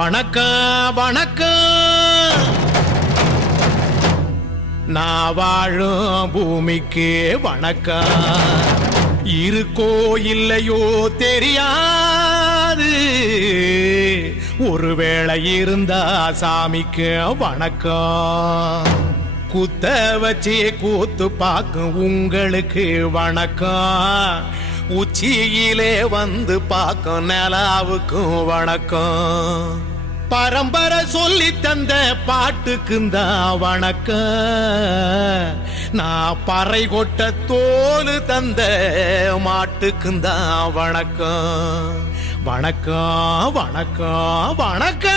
வணக்கம் வணக்கம். நான் வாழும் பூமிக்கு வணக்கம். இருக்கோ இல்லையோ தெரியாது, ஒருவேளை இருந்தா சாமிக்கு வணக்கம். குத்த வச்சு கூத்து பார்க்கும் உங்களுக்கு வணக்கம். உச்சியிலே வந்து பார்க்கும் நிலாவுக்கும் வணக்கம். பரம்பரை சொல்லி தந்த பாட்டுக்குந்தான் வணக்கம். நான் பறை கொட்ட தோல் தந்த மாட்டுக்குந்தான் வணக்கம். வணக்கம் வணக்கம் வணக்கம்.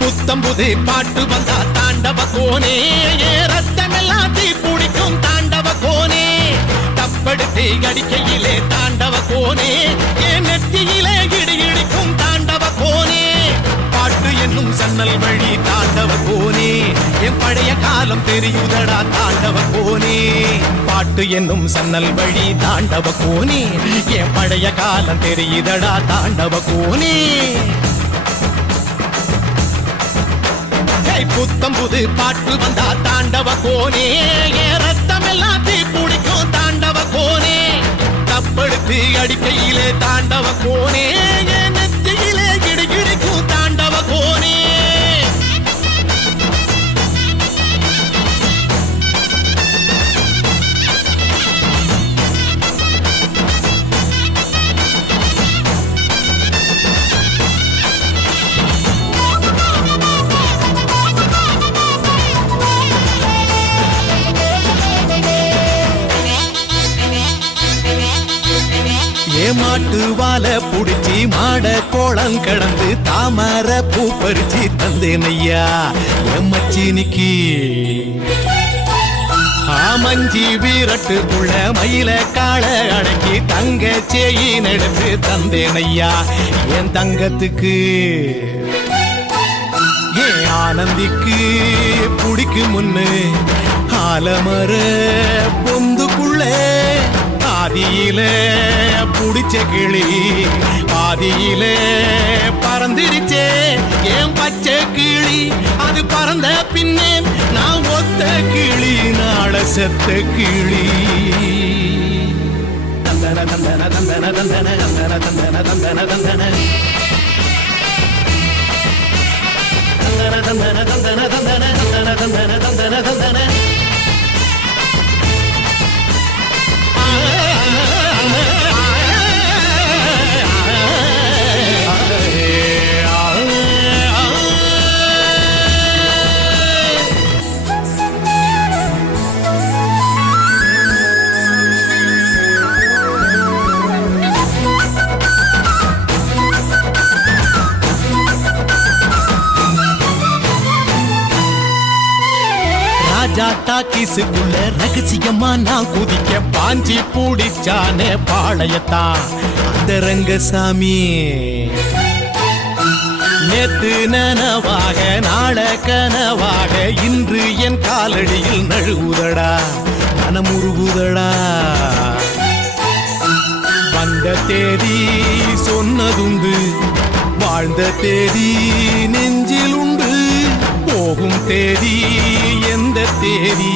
புத்தம்புது பாட்டு வந்தா தாண்டவ கோனே, ரத்தமெல்லாம் தீ பிடிக்கும் தாண்டவ கோனே. தப்படுத்து அடிக்கையிலே தாண்டவ கோனே, என் நெத்தியிலே இடி இடிக்கும் தாண்டவ கோனே. பாட்டு என்னும் சன்னல் வழி தாண்டவ கோனே, என் பழைய காலம் தெரியுதடா தாண்டவ கோனே. பாட்டு என்னும் சன்னல் வழி தாண்டவ கோனே, என் பழைய காலம் தெரியுதடா தாண்டவ கோனே. புத்தம் புது பாட்டு வந்தா தாண்டவ கோனே, ரத்தம் எல்லாம் தீ பிடிக்கும் தாண்டவ கோனே. தப்படுத்து அடிக்கையிலே தாண்டவ கோனே, நெத்தியிலே கிடி கிடிக்கும் தாண்டவ கோனே. மாட்டு வாழ புடிச்சி மாட கோளம் கடந்து தாமர பூ பறிச்சு தந்தேன் ஐயா என் மச்சினிக்கு. ஆமஞ்சி வீரட்டுக்குள்ள மயில கால அடக்கி தங்க சேயின் எடுத்து தந்தேன் ஐயா என் தங்கத்துக்கு. ஏன் ஆனந்திக்கு புடிக்கு முன்னு ஆலமர பொந்துக்குள்ள ஆதியில புடிச்ச கிளி ஆதியில பறந்துடுச்சே ஏன் பச்சை கிளி. அது பறந்த பின்னே நான் ஒத்த கிளி நாள செத்த கிளி. தந்தன தந்தன தந்தன தந்தன தந்தன தந்தன தந்தன தந்தன தந்தன தந்தன தந்தன தந்தன தந்தன தந்தன தந்தன. ராஜாட்டா கிசுக்குள்ள ரகசியமா நான் குதிக்க பாஞ்சி பூடிச்சானே பாளையத்தான் அந்த ரங்கசாமி. நேத்து நனவாக நாள கனவாக இன்று என் காலடியில் நழுவுதடா மனமுருகுதடா. வந்த தேதி சொன்னதுண்டு, வாழ்ந்த தேதி நெஞ்சில் உண்டு. போகும் தேதி எந்த தேதி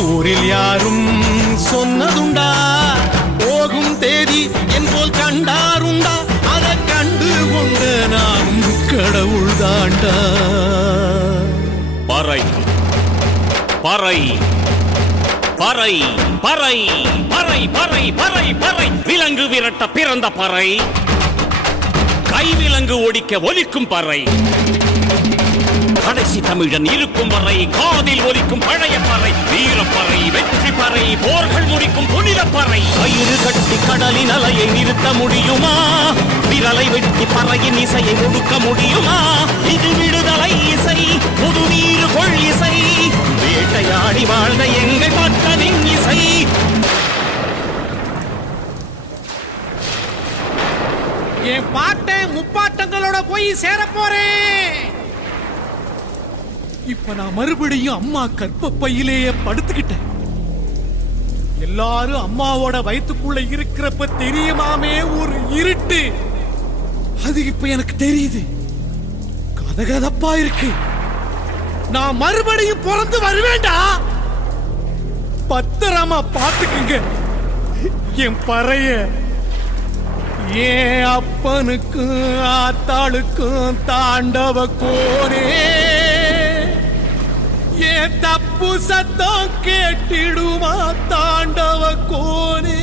ஊரில் யாரும் சொன்னதுண்டா. போகும் தேதி என் போல் கண்டாருண்டா, அதை கண்டு கொண்ட நானும் கடவுள் தாண்டா. பறை பறை பறை பறை பறை பறை பறை பறை. விலங்கு விரட்ட பிறந்த பறை, கைவிலங்கு ஒடிக்க ஒலிக்கும் பறை. கடைசி தமிழன் இருக்கும் வரை காதில் ஒலிக்கும் பழைய பறை. வீரப்பறை வெற்றி பறை, போர்கள் முடிக்கும் புனித பறை. கயிறு கட்டி கடலின் அலையை நிறுத்த முடியுமா? விரலை வெட்டி பறையின் இசையை ஒடுக்க முடியுமா? இது விடுதலை இசை, புது நீர் கொள் இசை, வேட்டையாடி வாழ்ந்த எங்கள் மக்களின் இசை. என் பாட்டை முப்பாட்டங்களோட போய் சேர போறேன். இப்ப நான் மறுபடியும் அம்மா கர்ப்பப்பையிலேயே படுத்துக்கிட்டேன். எல்லாரும் அம்மாவோட வயித்துக்குள்ள இருக்கிறப்ப தெரியுமாமே ஒரு இருட்டு, அது இப்ப எனக்கு தெரியுது. கதகதப்பா இருக்கு. நான் மறுபடியும் பிறந்து வருவேண்டா. பத்திரமா பாத்துக்குங்க என் பறைய. ஏன் அப்பனுக்கும் ஆத்தாளுக்கும் தாண்டவ கோனே, ஏன் தப்பு சத்தம் கேட்டிடுமா தாண்டவ கோனே.